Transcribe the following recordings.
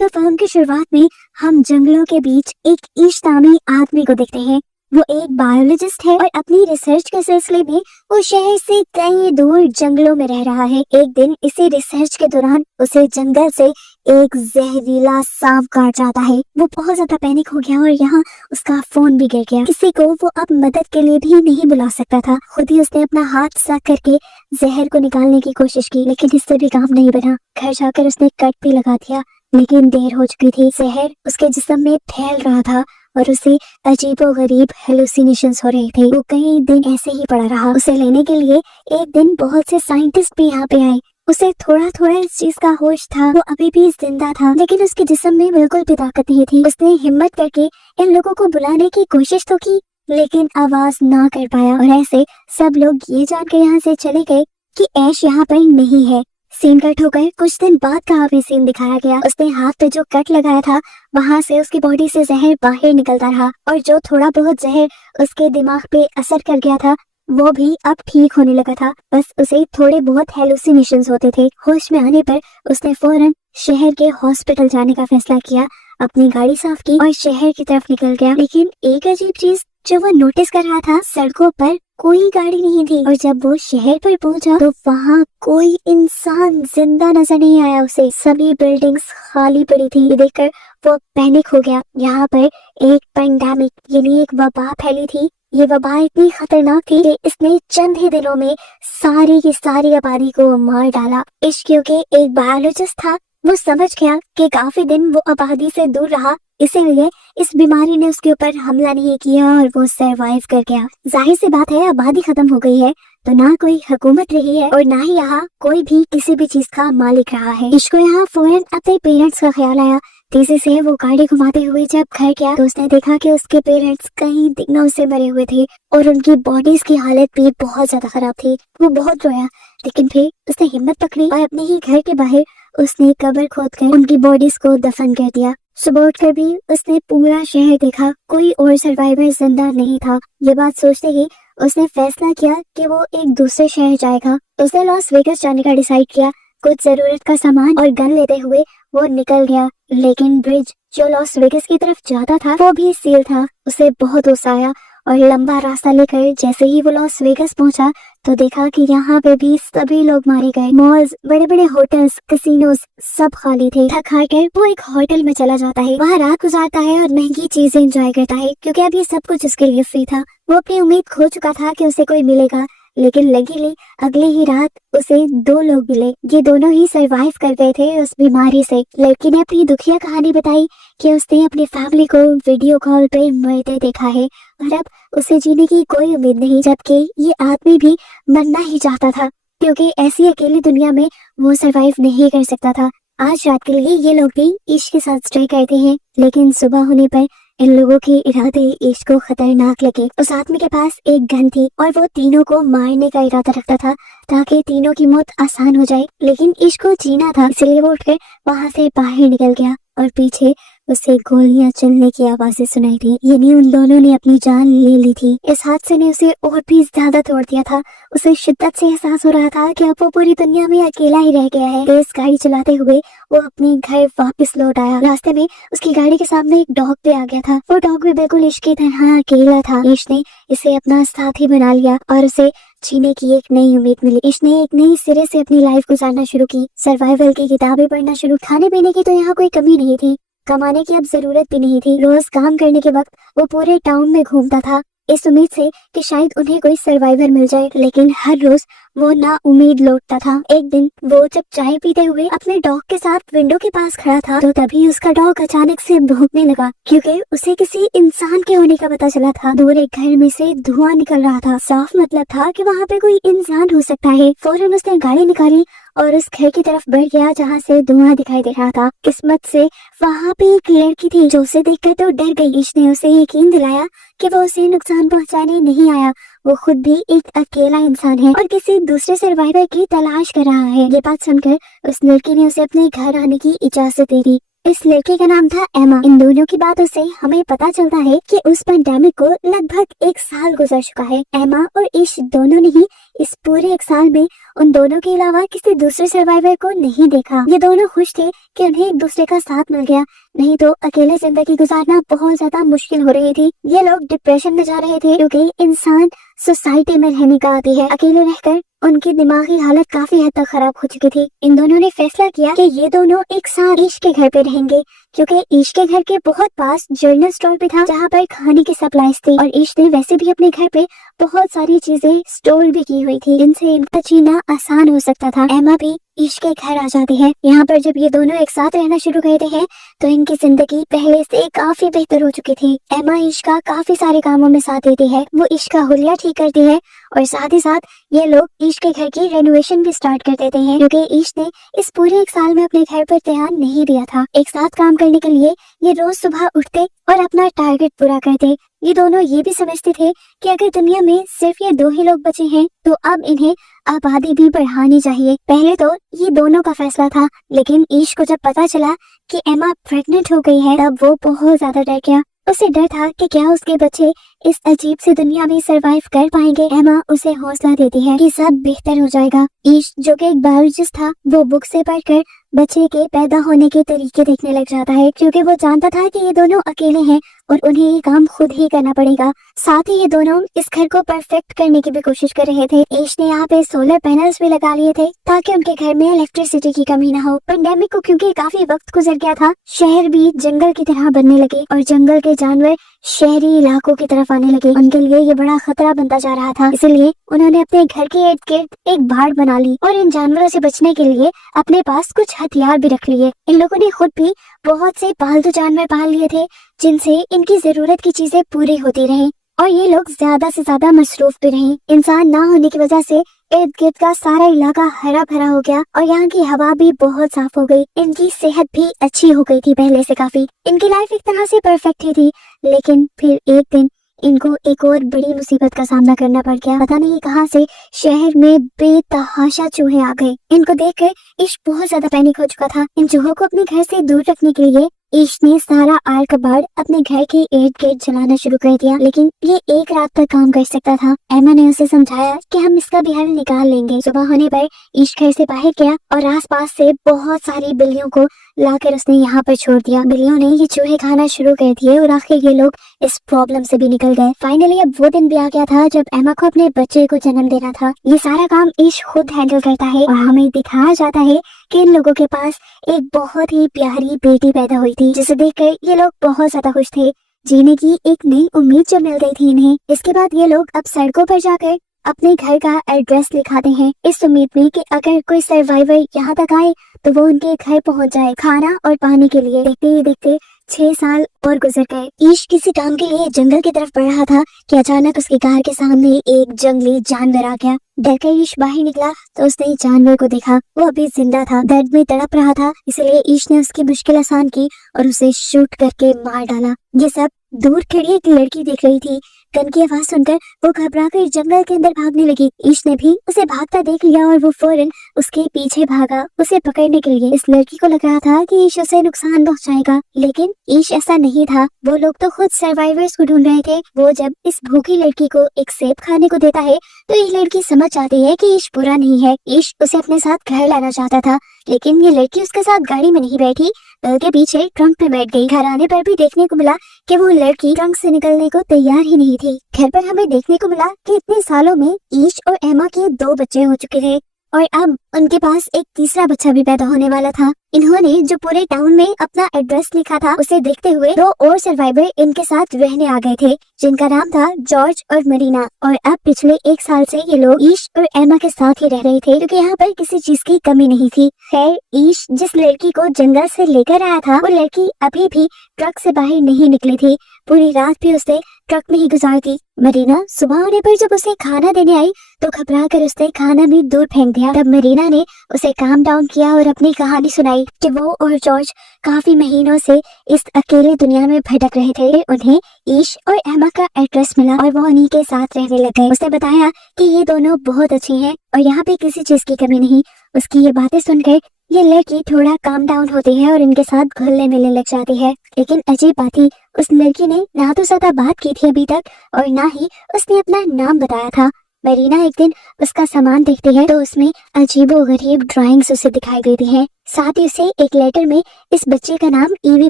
तो फिल्म की शुरुआत में हम जंगलों के बीच एक ईश नामी आदमी को देखते हैं। वो एक बायोलॉजिस्ट है और अपनी रिसर्च के सिलसिले में वो शहर से कई दूर जंगलों में रह रहा है। एक दिन इसी रिसर्च के दौरान उसे जंगल से एक जहरीला सांप काट जाता है। वो बहुत ज्यादा पैनिक हो गया और यहाँ उसका फोन भी गिर गया। किसी को वो अब मदद के लिए भी नहीं बुला सकता था। खुद ही उसने अपना हाथ साफ करके जहर को निकालने की कोशिश की, लेकिन इससे भी काम नहीं बना। घर जाकर उसने कट भी लगा दिया, लेकिन देर हो चुकी थी। जहर उसके जिस्म में फैल रहा था और उसे अजीबोगरीब हेलुसिनेशंस हो रहे थे। वो कई दिन ऐसे ही पड़ा रहा। उसे लेने के लिए एक दिन बहुत से साइंटिस्ट भी यहाँ पे आए। उसे थोड़ा थोड़ा इस चीज का होश था। वो अभी भी जिंदा था, लेकिन उसके जिस्म में बिल्कुल भी ताकत नहीं थी। उसने हिम्मत करके इन लोगों को बुलाने की कोशिश तो की, लेकिन आवाज ना कर पाया। और ऐसे सब लोग ये जानकर यहाँ से चले गए कि ऐश यहाँ पर नहीं है। सीन कट होकर कुछ दिन बाद का हमें सीन दिखाया गया। उसने हाथ पे जो कट लगाया था वहाँ से उसकी बॉडी से जहर बाहर निकलता रहा और जो थोड़ा बहुत जहर उसके दिमाग पे असर कर गया था वो भी अब ठीक होने लगा था। बस उसे थोड़े बहुत हेलुसिनेशंस होते थे। होश में आने पर उसने फौरन शहर के हॉस्पिटल जाने का फैसला किया, अपनी गाड़ी साफ की और शहर की तरफ निकल गया। लेकिन एक अजीब चीज जो वो नोटिस कर रहा था, सड़कों पर कोई गाड़ी नहीं थी और जब वो शहर पर पहुंचा तो वहाँ कोई इंसान जिंदा नजर नहीं आया उसे। सभी बिल्डिंग्स खाली पड़ी थी। ये देखकर वो पैनिक हो गया। यहाँ पर एक पेंडेमिक यानी एक वबा फैली थी। ये वबा इतनी खतरनाक थी कि इसने चंद ही दिनों में सारी की सारी आबादी को मार डाला। इश्क क्योंकि एक बायोलॉजिस्ट था, वो समझ गया कि काफी दिन वो आबादी से दूर रहा, इसीलिए इस बीमारी ने उसके ऊपर हमला नहीं किया और वो सरवाइव कर गया। जाहिर सी बात है, आबादी खत्म हो गई है तो ना कोई हुकूमत रही है और ना ही यहाँ कोई भी किसी भी चीज का मालिक रहा है। इसको यहाँ फौरन अपने पेरेंट्स का ख्याल आया। तेजी से वो गाड़ी घुमाते हुए जब घर गया तो उसने देखा कि उसके पेरेंट्स कई दिनों से मरे हुए थे और उनकी बॉडीज की हालत भी बहुत ज्यादा खराब थी। वो बहुत रोया, लेकिन फिर उसने हिम्मत पकड़ी और अपने ही घर के बाहर उसने कब्र खोदकर उनकी बॉडीज को दफन कर दिया। सुबह उठकर भी उसने पूरा शहर देखा, कोई और सर्वाइवर जिंदा नहीं था। ये बात सोचते ही उसने फैसला किया कि वो एक दूसरे शहर जाएगा। उसने लॉस वेगस जाने का डिसाइड किया। कुछ जरूरत का सामान और गन लेते हुए वो निकल गया, लेकिन ब्रिज जो लॉस वेगस की तरफ जाता था वो भी सील था। उसे बहुत गुस्सा आया और लंबा रास्ता लेकर जैसे ही वो लॉस वेगस पहुंचा तो देखा कि यहाँ पे भी सभी लोग मारे गए। मॉल्स, बड़े बड़े होटल्स, कैसीनोज सब खाली थे। थक हार कर वो एक होटल में चला जाता है, वहाँ रात गुजारता है और महंगी चीजें एंजॉय करता है, क्योंकि अब ये सब कुछ उसके लिए फ्री था। वो अपनी उम्मीद खो चुका था कि उसे कोई मिलेगा, लेकिन लकीली अगले ही रात उसे दो लोग मिले। ये दोनों ही सरवाइव कर गए थे उस बीमारी से। लड़की ने अपनी दुखिया कहानी बताई कि उसने अपनी फैमिली को वीडियो कॉल पे मरते देखा है और अब उसे जीने की कोई उम्मीद नहीं, जबकि ये आदमी भी मरना ही चाहता था, क्योंकि ऐसी अकेली दुनिया में वो सरवाइव नहीं कर सकता था। आज रात के लिए ये लोग भी इश्क के साथ स्टे करते हैं, लेकिन सुबह होने पर इन लोगों के इरादे इश्क को खतरनाक लगे। उस आदमी के पास एक गन थी और वो तीनों को मारने का इरादा रखता था ताकि तीनों की मौत आसान हो जाए, लेकिन इश्क को जीना था, इसलिए वो उठकर वहाँ से बाहर निकल गया और पीछे उसे गोलियां चलने की आवाजें सुनाई थी। यानी उन दोनों ने अपनी जान ले ली थी। इस हादसे ने उसे और भी ज्यादा तोड़ दिया था। उसे शिद्दत से एहसास हो रहा था कि अब वो पूरी दुनिया में अकेला ही रह गया है। तेज गाड़ी चलाते हुए वो अपने घर वापस लौट आया। रास्ते में उसकी गाड़ी के सामने एक डॉग भी आ गया था। वो डॉग भी बिल्कुल इश्क की तरह अकेला था। इश्क ने इसे अपना साथी बना लिया और उसे जीने की एक नई उम्मीद मिली। इसने एक नई सिरे से अपनी लाइफ गुजारना शुरू की। सर्वाइवल की किताबें पढ़ना शुरू। खाने पीने की तो यहाँ कोई कमी नहीं थी, कमाने की अब जरूरत भी नहीं थी। रोज काम करने के वक्त वो पूरे टाउन में घूमता था इस उम्मीद से कि शायद उन्हें कोई सर्वाइवर मिल जाए, लेकिन हर रोज वो ना उम्मीद लौटता था। एक दिन वो जब चाय पीते हुए अपने डॉग के साथ विंडो के पास खड़ा था तो तभी उसका डॉग अचानक से भौंकने लगा, क्योंकि उसे किसी इंसान के होने का पता चला था। दूर एक घर में से धुआं निकल रहा था। साफ मतलब था कि वहाँ पे कोई इंसान हो सकता है। फौरन उसने गाड़ी निकाली और उस घर की तरफ बढ़ गया जहाँ से धुआं दिखाई दे रहा था। किस्मत से वहाँ पे एक लड़की थी जो उसे देखकर तो डर गई। इसने उसे यकीन दिलाया कि वो उसे नुकसान पहुँचाने नहीं आया, वो खुद भी एक अकेला इंसान है और किसी दूसरे सर्वाइवर की तलाश कर रहा है। ये बात सुनकर उस लड़की ने उसे अपने घर आने की इजाजत दे दी। इस लड़की का नाम था एमा। इन दोनों की बातों से हमें पता चलता है कि उस पेंडेमिक को लगभग 1 साल गुजर चुका है। एमा और इश दोनों ने ही इस पूरे 1 साल में उन दोनों के अलावा किसी दूसरे सर्वाइवर को नहीं देखा। ये दोनों खुश थे कि उन्हें एक दूसरे का साथ मिल गया, नहीं तो अकेले जिंदगी गुजारना बहुत ज्यादा मुश्किल हो रही थी। ये लोग डिप्रेशन में जा रहे थे क्योंकि इंसान सोसाइटी में रहने का आदी है। अकेले रहकर उनकी दिमागी हालत काफी हद तक खराब हो चुकी थी। इन दोनों ने फैसला किया कि ये दोनों एक साथ ईश के घर पे रहेंगे, क्योंकि ईश के घर के बहुत पास जनरल स्टोर भी था जहाँ पर खाने की सप्लाईज थी, और ईश ने वैसे भी अपने घर पे बहुत सारी चीजें स्टोर भी की हुई थी जिनसे इनका जीना आसान हो सकता था। एमा भी ईश के घर आ जाती है। यहाँ पर जब ये दोनों एक साथ रहना शुरू करते हैं तो इनकी जिंदगी पहले से काफी बेहतर हो चुकी थी। एमा ईश का काफी सारे कामों में साथ देती है, वो ईश का हुलिया ठीक करती है और साथ ही साथ ये लोग ईश के घर की रेनोवेशन भी स्टार्ट कर देते हैं, क्योंकि ईश ने इस पूरे एक साल में अपने घर पर ध्यान नहीं दिया था। एक साथ काम करने के लिए ये रोज सुबह उठते और अपना टारगेट पूरा करते। ये दोनों ये भी समझते थे कि अगर दुनिया में सिर्फ ये 2 ही लोग बचे हैं तो अब इन्हें आबादी भी बढ़ानी चाहिए। पहले तो ये दोनों का फैसला था, लेकिन ईश को जब पता चला कि एमा प्रेग्नेंट हो गई है तब वो बहुत ज्यादा डर गया। उसे डर था कि क्या उसके बच्चे इस अजीब सी दुनिया में सरवाइव कर पाएंगे। एमा उसे हौसला देती है कि सब बेहतर हो जाएगा। ईश जो कि एक बायोलॉजिस्ट था, वो बुक से पढ़कर बच्चे के पैदा होने के तरीके देखने लग जाता है, क्योंकि वो जानता था कि ये दोनों अकेले हैं और उन्हें ये काम खुद ही करना पड़ेगा। साथ ही ये दोनों इस घर को परफेक्ट करने की भी कोशिश कर रहे थे। ईश ने यहाँ पे सोलर पैनल्स भी लगा लिए थे ताकि उनके घर में इलेक्ट्रिसिटी की कमी ना हो। पेंडेमिक को क्योंकि काफी वक्त गुजर गया था, शहर भी जंगल की तरह बनने लगे और जंगल के जानवर शहरी इलाकों की तरफ आने लगे। उनके लिए ये बड़ा खतरा बनता जा रहा था, इसलिए उन्होंने अपने घर के इर्द गिर्द एक भाड़ बना ली और इन जानवरों से बचने के लिए अपने पास कुछ हथियार भी रख लिए। इन लोगों ने खुद भी बहुत से पालतू जानवर पाल लिए थे जिनसे इनकी जरूरत की चीजें पूरी होती रहीं, और ये लोग ज्यादा से ज्यादा मसरूफ भी रहे। इंसान ना होने की वजह से इर्द गिर्द का सारा इलाका हरा भरा हो गया और यहाँ की हवा भी बहुत साफ हो गई। इनकी सेहत भी अच्छी हो गई थी पहले से काफी। इनकी लाइफ एक तरह से परफेक्ट ही थी, लेकिन फिर एक दिन इनको एक और बड़ी मुसीबत का सामना करना पड़ गया। पता नहीं कहां से शहर में बेतहाशा चूहे आ गए। इनको देखकर ईश बहुत ज्यादा पैनिक हो चुका था। इन चूहों को अपने घर से दूर रखने के लिए ईश ने सारा आर कबाड़ अपने घर के इर्द गिर्द जलाना शुरू कर दिया, लेकिन ये एक रात तक काम कर सकता था। एमा ने उसे समझाया कि हम इसका भी हल निकाल लेंगे। सुबह होने पर ईश घर से बाहर गया और आसपास से बहुत सारी बिल्लियों को लाकर उसने यहाँ पर छोड़ दिया। बिल्लियों ने ये चूहे खाना शुरू कर दिए और आखिर ये लोग इस प्रॉब्लम से भी निकल गए। फाइनली अब वो दिन भी आ गया था जब एमा को अपने बच्चे को जन्म देना था। ये सारा काम ईश खुद हैंडल करता है और हमें दिखाया जाता है कि इन लोगों के पास एक बहुत ही प्यारी बेटी पैदा हुई थी, जिसे देखकर ये लोग बहुत ज्यादा खुश थे। जीने की एक नई उम्मीद जो मिल गई थी इन्हें। इसके बाद ये लोग अब सड़कों पर जाकर अपने घर का एड्रेस लिखाते हैं, इस उम्मीद में कि अगर कोई सर्वाइवर यहाँ तक आए तो वो उनके घर पहुँच जाए खाना और पानी के लिए। देखते ही देखते 6 साल और गुजर गए। ईश किसी काम के लिए जंगल की तरफ बढ़ रहा था कि अचानक उसकी कार के सामने एक जंगली जानवर आ गया। डरकर ईश बाहर निकला तो उसने जानवर को देखा। वो अभी जिंदा था, दर्द में तड़प रहा था, इसलिए ईश ने उसकी मुश्किल आसान की और उसे शूट करके मार डाला। ये सब दूर खड़ी एक लड़की देख रही थी। गन की आवाज सुनकर वो घबराकर जंगल के अंदर भागने लगी। ईश ने भी उसे भागता देख लिया और वो फौरन उसके पीछे भागा उसे पकड़ने के लिए। इस लड़की को लग रहा था कि ईश उसे नुकसान पहुंचाएगा, लेकिन ईश ऐसा नहीं था। वो लोग तो खुद सर्वाइवर्स को ढूंढ रहे थे। वो जब इस भूखी लड़की को एक सेब खाने को देता है तो ये लड़की समझ जाती है कि ईश बुरा नहीं है। ईश उसे अपने साथ घर लाना चाहता था, लेकिन ये लड़की उसके साथ गाड़ी में नहीं बैठी बल्कि पीछे ट्रंक पे बैठ गई। घर आने पर भी देखने को मिला कि वो लड़की ट्रंक से निकलने को तैयार ही नहीं थी। घर पर हमें देखने को मिला कि इतने सालों में ईश और एमा के 2 बच्चे हो चुके थे और अब उनके पास एक तीसरा बच्चा भी पैदा होने वाला था। इन्होंने जो पूरे टाउन में अपना एड्रेस लिखा था उसे देखते हुए 2 और सर्वाइवर इनके साथ रहने आ गए थे, जिनका नाम था जॉर्ज और मरीना। और अब पिछले 1 साल से ये लोग ईश और एमा के साथ ही रह रहे थे, क्योंकि यहाँ पर किसी चीज की कमी नहीं थी। खैर, ईश जिस लड़की को जंगल से लेकर आया था वो लड़की अभी भी ट्रक से बाहर नहीं निकली थी। पूरी रात भी उसने ट्रक में ही गुजार दी। मरीना सुबह होने पर जब उसे खाना देने आई तो घबरा कर उसने खाना भी दूर फेंक दिया। तब मरीना ने उसे काम डाउन किया और अपनी कहानी सुनाई कि वो और जॉर्ज काफी महीनों से इस अकेले दुनिया में भटक रहे थे। उन्हें ईश और एमा का एड्रेस मिला और वो उन्हीं के साथ रहने लग गए। उसने बताया कि ये दोनों बहुत अच्छी हैं और यहाँ पे किसी चीज की कमी नहीं। उसकी ये बातें सुनकर ये लड़की थोड़ा काम डाउन होती है और इनके साथ घुलने मिलने लग जाती है। लेकिन अजीब बात थी, उस लड़की ने ना तो ज्यादा बात की थी अभी तक और ना ही उसने अपना नाम बताया था। मरीना एक दिन उसका सामान देखती है तो उसमें अजीबोगरीब ड्राइंग्स उसे दिखाई देती हैं। साथ ही उसे एक लेटर में इस बच्चे का नाम ईवी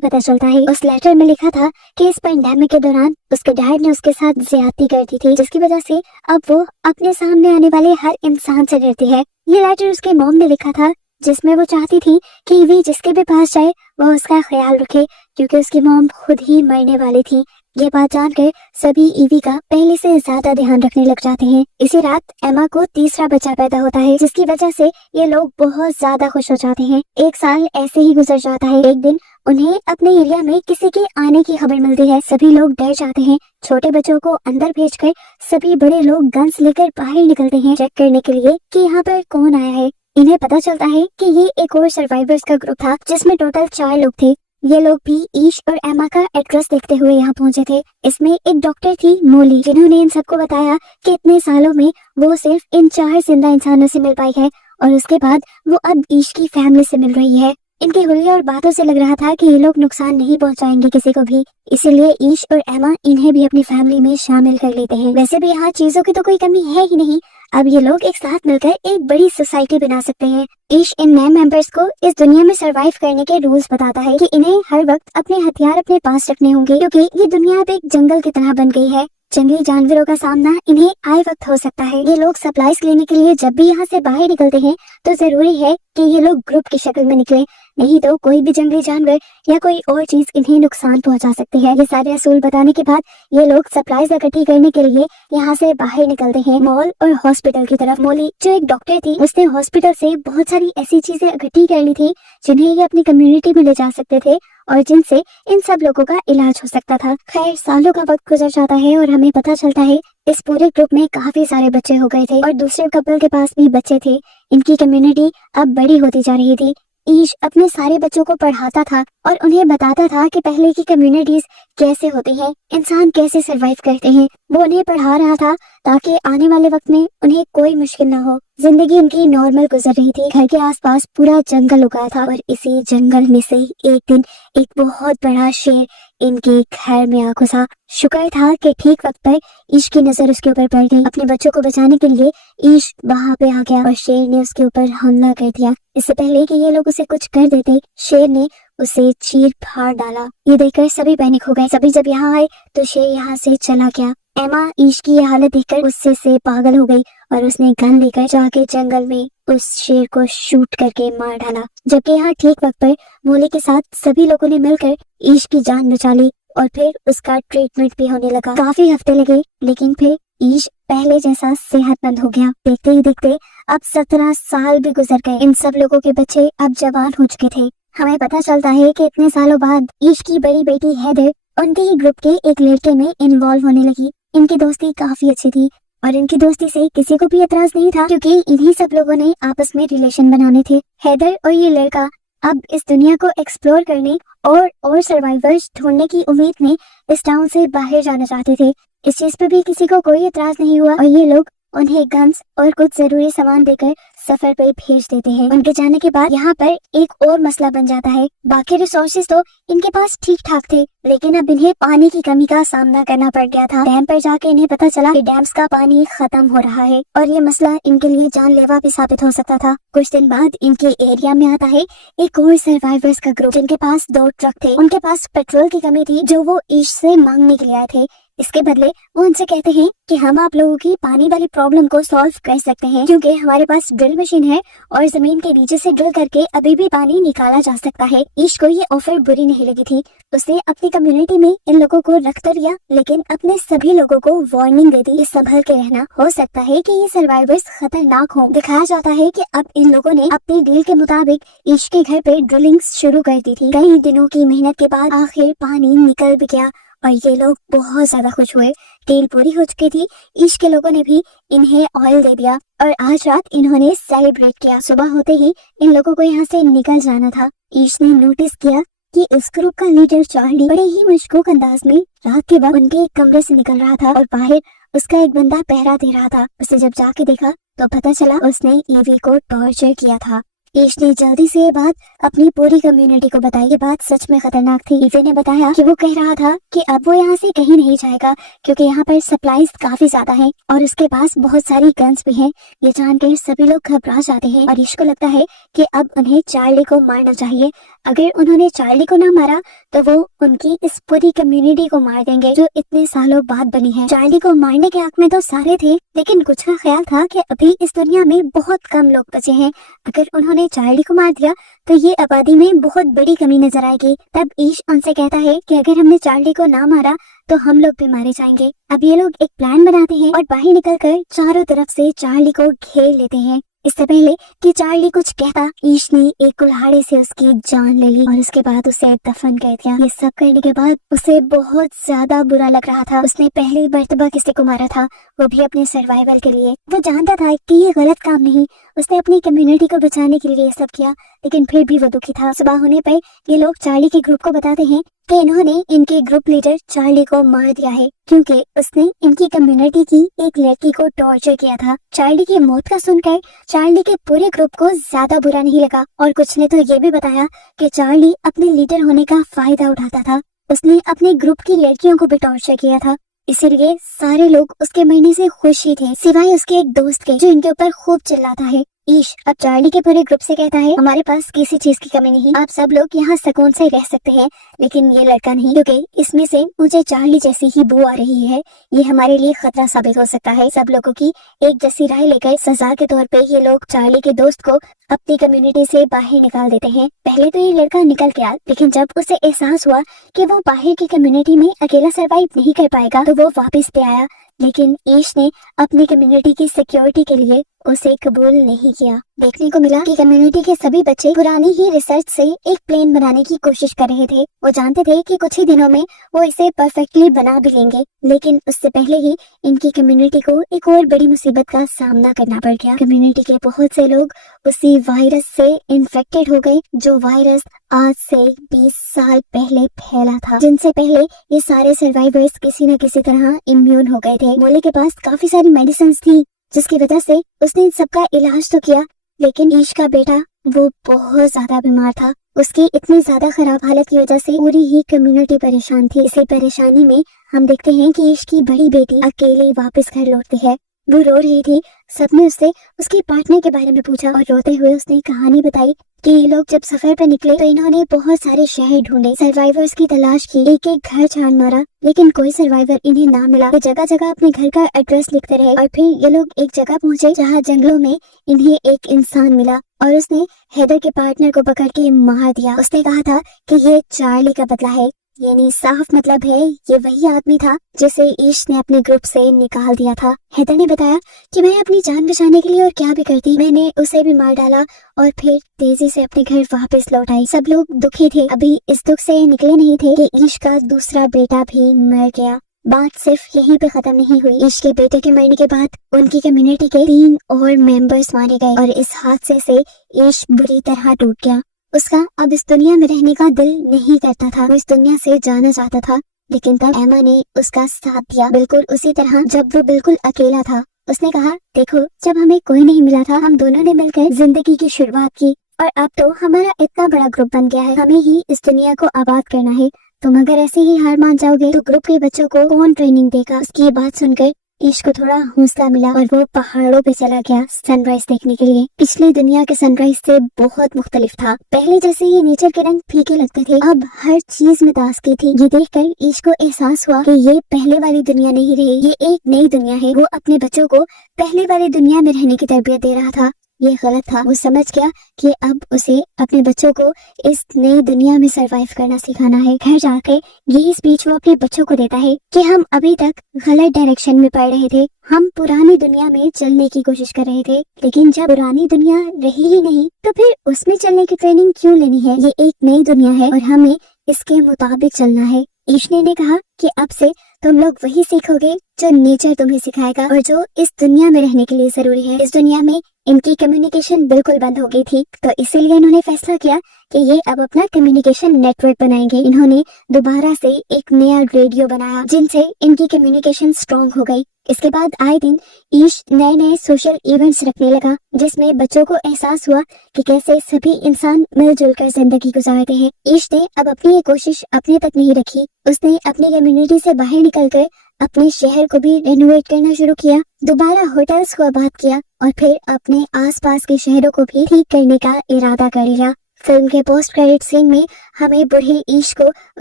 पता चलता है। उस लेटर में लिखा था कि इस पेंडेमिक के दौरान उसके डैड ने उसके साथ ज्यादती कर दी थी, जिसकी वजह से अब वो अपने सामने आने वाले हर इंसान से डरती है। ये लेटर उसके मॉम ने लिखा था, जिसमें वो चाहती थी कि ईवी जिसके भी पास जाए वो उसका ख्याल रखे, क्योंकि उसकी मॉम खुद ही मरने वाली थी। ये बात जानकर सभी ईवी का पहले से ज्यादा ध्यान रखने लग जाते हैं। इसी रात एमा को तीसरा बच्चा पैदा होता है, जिसकी वजह से ये लोग बहुत ज्यादा खुश हो जाते हैं। एक साल ऐसे ही गुजर जाता है। एक दिन उन्हें अपने एरिया में किसी के आने की खबर मिलती है। सभी लोग डर जाते हैं। छोटे बच्चों को अंदर भेजकर सभी बड़े लोग गन्स लेकर बाहर निकलते हैं चेक करने के लिए कि यहाँ पर कौन आया है। इन्हें पता चलता है कि ये एक और सर्वाइवर्स का ग्रुप था, जिसमें टोटल 4 लोग थे। ये लोग भी ईश और एमा का एड्रेस देखते हुए यहाँ पहुंचे थे। इसमें एक डॉक्टर थी मोली, जिन्होंने इन सबको बताया कि इतने सालों में वो सिर्फ इन 4 जिंदा इंसानों से मिल पाई है और उसके बाद वो अब ईश की फैमिली से मिल रही है। इनकी हुलिया और बातों से लग रहा था कि ये लोग नुकसान नहीं पहुंचाएंगे किसी को भी, इसीलिए ईश और एमा इन्हें भी अपनी फैमिली में शामिल कर लेते हैं। वैसे भी यहाँ चीजों की तो कोई कमी है ही नहीं। अब ये लोग एक साथ मिलकर एक बड़ी सोसाइटी बना सकते हैं। ईश इन नए मेंबर्स को इस दुनिया में सरवाइव करने के रूल्स बताता है कि इन्हें हर वक्त अपने हथियार अपने पास रखने होंगे, क्योंकि ये दुनिया अब एक जंगल की तरह बन गई है। जंगली जानवरों का सामना इन्हें आए वक्त हो सकता है। ये लोग सप्लाईज लेने के लिए जब भी यहाँ से बाहर निकलते हैं तो जरूरी है कि ये लोग ग्रुप की शक्ल में निकले, नहीं तो कोई भी जंगली जानवर या कोई और चीज इन्हें नुकसान पहुंचा सकती है। ये सारे असूल बताने के बाद ये लोग सप्लाईज इकट्ठी करने के लिए यहाँ से बाहर निकलते हैं मॉल और हॉस्पिटल की तरफ। मोली जो एक डॉक्टर थी, उसने हॉस्पिटल से बहुत सारी ऐसी चीजें इकट्ठी कर ली थी जिन्हें ये अपनी कम्युनिटी में ले जा सकते थे और जिनसे इन सब लोगों का इलाज हो सकता था। खैर, सालों का वक्त गुजर जाता है और हमें पता चलता है इस पूरे ग्रुप में काफी सारे बच्चे हो गए थे और दूसरे कपल के पास भी बच्चे थे। इनकी कम्युनिटी अब बड़ी होती जा रही थी। ईश अपने सारे बच्चों को पढ़ाता था और उन्हें बताता था कि पहले की कम्युनिटीज कैसे होती हैं, इंसान कैसे सरवाइव करते हैं। वो उन्हें पढ़ा रहा था ताकि आने वाले वक्त में उन्हें कोई मुश्किल न हो। जिंदगी उनकी नॉर्मल गुजर रही थी। घर के आसपास पूरा जंगल उगा था और इसी जंगल में से एक दिन एक बहुत बड़ा शेर इनके घर में आ घुसा। शुक्र था कि ठीक वक्त पर ईश की नजर उसके ऊपर पड़ गई। अपने बच्चों को बचाने के लिए ईश वहां पे आ गया और शेर ने उसके ऊपर हमला कर दिया। इससे पहले कि ये लोग उसे कुछ कर देते, शेर ने उसे चीर फाड़ डाला। ये देखकर सभी पैनिक हो गए। सभी जब यहाँ आए तो शेर यहाँ से चला गया। एमा ईश की ये हालत देखकर गुस्से से पागल हो गई और उसने गन लेकर जाके जंगल में उस शेर को शूट करके मार डाला। जबकि यहाँ ठीक वक्त पर मोली के साथ सभी लोगों ने मिलकर ईश की जान बचा ली और फिर उसका ट्रीटमेंट भी होने लगा। काफी हफ्ते लगे, लेकिन फिर ईश पहले जैसा सेहतमंद हो गया। देखते ही देखते अब 17 साल भी गुजर गए। इन सब लोगों के बच्चे अब जवान हो चुके थे। हमें पता चलता है कि इतने सालों बाद ईश की बड़ी बेटी हैदर उनके ही ग्रुप के एक लड़के में इन्वॉल्व होने लगी। इनकी दोस्ती काफी अच्छी थी और इनकी दोस्ती से किसी को भी एतराज नहीं था, क्योंकि इन्हीं सब लोगों ने आपस में रिलेशन बनाने थे। हैदर और ये लड़का अब इस दुनिया को एक्सप्लोर करने और सर्वाइवर्स ढूंढने की उम्मीद में इस टाउन से बाहर जाना चाहते थे। इस चीज पे भी किसी को कोई एतराज नहीं हुआ और ये लोग उन्हें गन्स और कुछ जरूरी सामान देकर सफर पे भेज देते हैं। उनके जाने के बाद यहाँ पर एक और मसला बन जाता है। बाकी रिसोर्सेज तो इनके पास ठीक ठाक थे, लेकिन अब इन्हें पानी की कमी का सामना करना पड़ गया था। डैम पर जाके इन्हें पता चला कि डैम्स का पानी खत्म हो रहा है और ये मसला इनके लिए जानलेवा भी साबित हो सकता था। कुछ दिन बाद इनके एरिया में आता है एक और सर्वाइवर्स का ग्रुप, जिनके पास 2 ट्रक थे। उनके पास पेट्रोल की कमी थी जो वो ईश से मांगने के लिए आए थे। इसके बदले वो उनसे कहते हैं कि हम आप लोगों की पानी वाली प्रॉब्लम को सॉल्व कर सकते हैं, क्योंकि हमारे पास ड्रिल मशीन है और जमीन के नीचे से ड्रिल करके अभी भी पानी निकाला जा सकता है। ईश को ये ऑफर बुरी नहीं लगी थी। उसने अपनी कम्युनिटी में इन लोगों को रख कर लिया, लेकिन अपने सभी लोगों को वार्निंग दे दी, संभल के रहना, हो सकता है कि ये सर्वाइवर्स खतरनाक हों। दिखाया जाता है कि अब इन लोगों ने अपनी डील के मुताबिक ईश के घर पे ड्रिलिंग शुरू कर दी थी। कई दिनों की मेहनत के बाद आखिर पानी निकल भी गया और ये लोग बहुत ज्यादा खुश हुए। डील पूरी हो चुकी थी। ईश के लोगों ने भी इन्हें ऑयल दे दिया और आज रात इन्होंने सेलिब्रेट किया। सुबह होते ही इन लोगों को यहाँ से निकल जाना था। ईश ने नोटिस किया कि इस ग्रुप का लीडर चार्ली बड़े ही मशकूक अंदाज में रात के वक्त उनके एक कमरे से निकल रहा था और बाहर उसका एक बंदा पहरा दे रहा था। उसे जब जाके देखा तो पता चला उसने ईवी को टॉर्चर किया था। ईश ने जल्दी से ये बात अपनी पूरी कम्युनिटी को बताई। ये बात सच में खतरनाक थी। ईवे ने बताया कि वो कह रहा था कि अब वो यहाँ से कहीं नहीं जाएगा क्योंकि यहाँ पर सप्लाईज काफी ज्यादा है और उसके पास बहुत सारी गन्स भी हैं। ये जानकर सभी लोग घबरा जाते हैं और ईश को लगता है कि अब उन्हें चार्ली को मारना चाहिए। अगर उन्होंने चार्ली को ना मारा तो वो उनकी इस पूरी कम्युनिटी को मार देंगे जो इतने सालों बाद बनी है। चार्ली को मारने के हक में तो सारे थे, लेकिन कुछ का ख्याल था कि अभी इस दुनिया में बहुत कम लोग बचे हैं। अगर उन्होंने चार्ली को मार दिया तो ये आबादी में बहुत बड़ी कमी नजर आएगी। तब ईश उनसे कहता है कि अगर हमने चार्ली को ना मारा तो हम लोग भी मारे जाएंगे। अब ये लोग एक प्लान बनाते हैं और बाहर निकलकर चारों तरफ से चार्ली को घेर लेते हैं। इससे पहले कि चार्ली कुछ कहता, ईश ने एक कुल्हाड़ी से उसकी जान ले ली और उसके बाद उसे दफन कर दिया। ये सब करने के बाद उसे बहुत ज्यादा बुरा लग रहा था। उसने पहली मर्तबा किसी को मारा था, वो भी अपने सर्वाइवल के लिए। वो जानता था कि ये गलत काम नहीं, उसने अपनी कम्युनिटी को बचाने के लिए ये सब किया, लेकिन फिर भी वो दुखी था। सुबह होने पर ये लोग चार्ली के ग्रुप को बताते हैं कि इन्होंने इनके ग्रुप लीडर चार्ली को मार दिया है क्योंकि उसने इनकी कम्युनिटी की एक लड़की को टॉर्चर किया था। चार्ली की मौत का सुनकर चार्ली के पूरे ग्रुप को ज्यादा बुरा नहीं लगा और कुछ ने तो ये भी बताया कि चार्ली अपने लीडर होने का फायदा उठाता था। उसने अपने ग्रुप की लड़कियों को भी टॉर्चर किया था, इसीलिए सारे लोग उसके मरने से खुश ही थे सिवाय उसके एक दोस्त के जो इनके ऊपर खूब चिल्लाता है। ईश अब चार्ली के पूरे ग्रुप से कहता है, हमारे पास किसी चीज की कमी नहीं, आप सब लोग यहाँ सुकून से रह सकते हैं, लेकिन ये लड़का नहीं, क्योंकि इसमें से मुझे चार्ली जैसी ही बू आ रही है। ये हमारे लिए खतरा साबित हो सकता है। सब लोगों की एक जैसी राय लेकर सजा के तौर पे ये लोग चार्ली के दोस्त को अपनी कम्युनिटी से बाहर निकाल देते हैं। पहले तो ये लड़का निकल गया, लेकिन जब उसे एहसास हुआ कि वो बाहर की कम्युनिटी में अकेला सरवाइव नहीं कर पाएगा तो वो वापस पे आया, लेकिन ईश ने अपनी कम्युनिटी की सिक्योरिटी के लिए उसे कबूल नहीं किया। देखने को मिला कि कम्युनिटी के सभी बच्चे पुरानी ही रिसर्च से एक प्लेन बनाने की कोशिश कर रहे थे। वो जानते थे कि कुछ ही दिनों में वो इसे परफेक्टली बना भी लेंगे, लेकिन उससे पहले ही इनकी कम्युनिटी को एक और बड़ी मुसीबत का सामना करना पड़ गया। कम्युनिटी के बहुत से लोग उसी वायरस से इन्फेक्टेड हो गए जो वायरस आज से 20 साल पहले फैला था, जिनसे पहले ये सारे सर्वाइवर्स किसी न किसी तरह इम्यून हो गए थे। मोले के पास काफी सारी मेडिसिन थी जिसकी वजह से उसने इन सबका इलाज तो किया, लेकिन ईश का बेटा वो बहुत ज्यादा बीमार था। उसकी इतनी ज्यादा खराब हालत की वजह से पूरी ही कम्युनिटी परेशान थी। इसी परेशानी में हम देखते हैं कि ईश की बड़ी बेटी अकेले वापस घर लौटती है। वो रो रही थी। सबने उससे उसकी पार्टनर के बारे में पूछा और रोते हुए उसने कहानी बताई कि ये लोग जब सफर पर निकले तो इन्होंने बहुत सारे शहर ढूंढे, सर्वाइवर्स की तलाश की, एक एक घर छान मारा, लेकिन कोई सर्वाइवर इन्हें ना मिला। वो जगह जगह अपने घर का एड्रेस लिखते रहे और फिर ये लोग एक जगह पहुंचे जहाँ जंगलों में इन्हें एक इंसान मिला और उसने हेदर के पार्टनर को पकड़ के मार दिया। उसने कहा था कि ये चार्ली का बदला है, यानी साफ मतलब है ये वही आदमी था जिसे ईश ने अपने ग्रुप से निकाल दिया था। हेदर ने बताया कि मैं अपनी जान बचाने के लिए और क्या भी करती, मैंने उसे भी मार डाला और फिर तेजी से अपने घर वापस लौट आई। सब लोग दुखी थे, अभी इस दुख से निकले नहीं थे कि ईश का दूसरा बेटा भी मर गया। बात सिर्फ यहीं पे खत्म नहीं हुई। ईश के बेटे के मरने के बाद उनकी कम्युनिटी के 3 और मेंबर्स मारे गए और इस हादसे से ईश बुरी तरह टूट गया। उसका अब इस दुनिया में रहने का दिल नहीं करता था, वो इस दुनिया से जाना चाहता था, लेकिन तब एमा ने उसका साथ दिया, बिल्कुल उसी तरह जब वो बिल्कुल अकेला था। उसने कहा, देखो जब हमें कोई नहीं मिला था हम दोनों ने मिलकर जिंदगी की शुरुआत की और अब तो हमारा इतना बड़ा ग्रुप बन गया है, हमें ही इस दुनिया को आबाद करना है। तुम अगर ऐसे ही हार मान जाओगे तो ग्रुप के बच्चों को कौन ट्रेनिंग देगा। उसकी ये बात सुनकर ईश को थोड़ा हौसला मिला और वो पहाड़ों पे चला गया सनराइज देखने के लिए। पिछली दुनिया के सनराइज से बहुत मुख्तलिफ था। पहले जैसे ये नेचर के रंग फीके लगते थे, अब हर चीज में ताजगी थी। ये देखकर ईश को एहसास हुआ कि ये पहले वाली दुनिया नहीं रही, ये एक नई दुनिया है। वो अपने बच्चों को पहले वाली दुनिया में रहने की तरबियत दे रहा था, ये गलत था। वो समझ गया कि अब उसे अपने बच्चों को इस नई दुनिया में सरवाइव करना सिखाना है। घर जाकर यही स्पीच वो अपने बच्चों को देता है कि हम अभी तक गलत डायरेक्शन में पड़ रहे थे, हम पुरानी दुनिया में चलने की कोशिश कर रहे थे, लेकिन जब पुरानी दुनिया रही ही नहीं तो फिर उसमें चलने की ट्रेनिंग क्यों लेनी है। ये एक नई दुनिया है और हमें इसके मुताबिक चलना है। ईशने ने कहा कि अब से तुम लोग वही सीखोगे जो नेचर तुम्हें सिखाएगा और जो इस दुनिया में रहने के लिए जरूरी है। इस दुनिया में इनकी कम्युनिकेशन बिल्कुल बंद हो गई थी, तो इसीलिए इन्होंने फैसला किया कि ये अब अपना कम्युनिकेशन नेटवर्क बनाएंगे। इन्होंने दोबारा से एक नया रेडियो बनाया जिनसे इनकी कम्युनिकेशन स्ट्रॉन्ग हो गई। इसके बाद आए दिन ईश नए नए सोशल इवेंट्स रखने लगा, जिसमें बच्चों को एहसास हुआ कि कैसे सभी इंसान मिलजुल कर जिंदगी गुजारते हैं। ईश ने अब अपनी ये कोशिश अपने तक नहीं रखी, उसने अपनी कम्युनिटी से बाहर निकलकर अपने शहर को भी रेनोवेट करना शुरू किया, दोबारा होटल्स को आबाद किया और फिर अपने आसपास के शहरों को भी ठीक करने का इरादा कर लिया। फिल्म के पोस्ट क्रेडिट सीन में हमें बूढ़े ईश को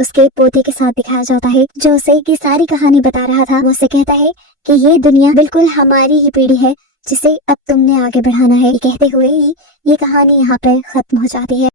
उसके पोते के साथ दिखाया जाता है, जो उसे की सारी कहानी बता रहा था। वो उसे कहता है कि ये दुनिया बिल्कुल हमारी ही पीढ़ी है, जिसे अब तुमने आगे बढ़ाना है। ये कहते हुए ही ये कहानी यहाँ पर खत्म हो जाती है।